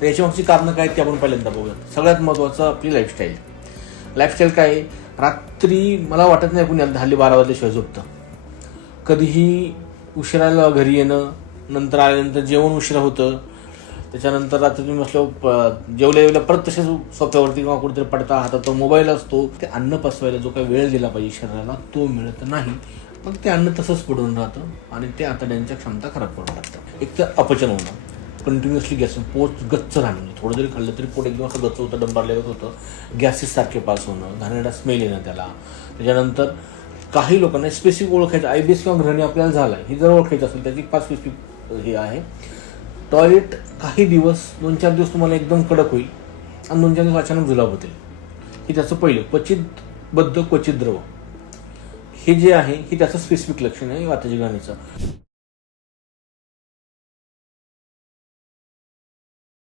तर याच्यामागची कारणं काय ते आपण पहिल्यांदा बघूयात. सगळ्यात महत्त्वाचं आपली लाईफस्टाईल काय आहे. रात्री मला वाटत नाही आपण हल्ली 12 वाजल्याशिवाय झोपतं. कधीही उशिराला घरी येणं, नंतर आल्यानंतर जेवण उशिरा होतं, त्याच्यानंतर रात्री तुम्ही बसल्यावर जेवल्या परत तसेच सोफ्यावरती किंवा कुठेतरी पडता, हातात तो मोबाईल असतो. ते अन्न पचवायला जो काही वेळ दिला पाहिजे शरीराला तो मिळत नाही. मग ते अन्न तसंच पडून राहतं आणि ते आतड्यांच्या क्षमता खराब करून टाकतं. एक तर अपचन होणं, कंटिन्युअसली गॅस, पोट गच्च राहणं, थोडं जरी खाल्लं तरी पोट एकदम असं गच्च होतं, डंबारलेलं होतं, गॅसेस सारखे पास होणं, घाणेरडा स्मेल येणं त्याला. त्याच्यानंतर काही लोकांना स्पेसिफिक ओळखायचं, IBS किंवा ग्रहणी आपल्याला झाला ही जर ओळखायचं असेल त्याची 5 स्पेसिफिक हे आहे. टॉयलेट काही दिवस 2-4 दिवस तुम्हाला एकदम कडक होईल आणि 2-4 दिवस अचानक जुलाब होतील. हे त्याचं पहिलं. क्वचित द्रव हे जे आहे हे त्याचं स्पेसिफिक लक्षण आहे वाताची गाणीचं.